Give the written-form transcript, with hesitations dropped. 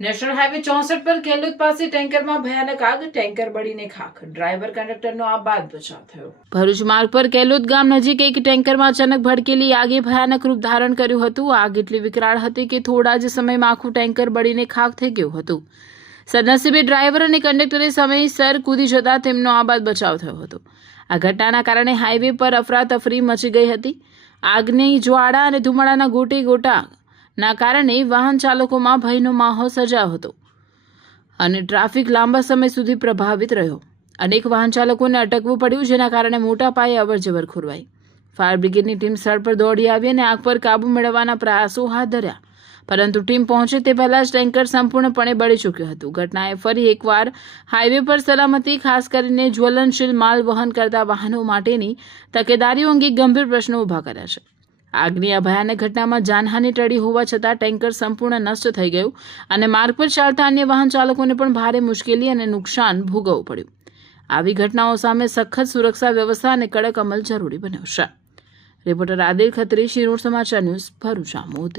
National highway 64 પર કેલોદ પાસે ટેન્કરમાં ભયાનક આગ, ટેન્કર બળીને ખાખ, ડ્રાઈવર કંડક્ટરનો આબાદ બચાવ થયો। ભરૂચ માર્ગ પર કેલોદ ગામ નજીક એક ટેન્કરમાં અચાનક ભડકેલી આગે ભયાનક રૂપ ધારણ કર્યું હતું। આગ એટલી વિકરાળ હતી કે થોડા જ સમયમાં આખું ટેન્કર બળીને ખાખ થઈ ગયું હતું। સદનસીબે ડ્રાઈવર અને કંડક્ટરે સમયસર કૂદી જતા તેમનો આબાદ બચાવ થયો હતો। આ ઘટનાના કારણે હાઈવે પર અફરાતફરી મચી ગઈ હતી। આગની જ્વાળા અને ધુમાડાના ગોટે ગોટા ના કારણે વાહન ચાલકોમાં ભયનો માહોલ સર્જાયો હતો અને ટ્રાફિક લાંબા સમય સુધી પ્રભાવિત રહ્યો। અનેક વાહન ચાલકોને અટકવું પડ્યું, જેના કારણે મોટા પાયે અવરજવર ખોરવાઈ। ફાયર બ્રિગેડની ટીમ સ્થળ પર દોડી આવી અને આગ પર કાબૂ મેળવવાના પ્રયાસો હાથ ધર્યા, પરંતુ ટીમ પહોંચે તે પહેલા જ ટેન્કર સંપૂર્ણપણે બળી ચૂક્યું હતું। ઘટનાએ ફરી એકવાર હાઈવે પર સલામતી, ખાસ કરીને જ્વલનશીલ માલ વહન કરતા વાહનો માટેની તકેદારીઓ અંગે ગંભીર પ્રશ્નો ઊભા કર્યા છે। આગની આ ભયાનક ઘટનામાં જાનહાનિ ટળી હોવા છતાં ટેન્કર સંપૂર્ણ નષ્ટ થઈ ગયું અને માર્ગ પર ચાલતા અન્ય વાહન ચાલકોને પણ ભારે મુશ્કેલી અને નુકસાન ભોગવવું પડ્યું। આવી ઘટનાઓ સામે સખત સુરક્ષા વ્યવસ્થા અને કડક અમલ જરૂરી બન્યો છે। રિપોર્ટર આદિલ ખત્રી, શિરોડ સમાચાર ન્યૂઝ, ભરૂચ આમોદ।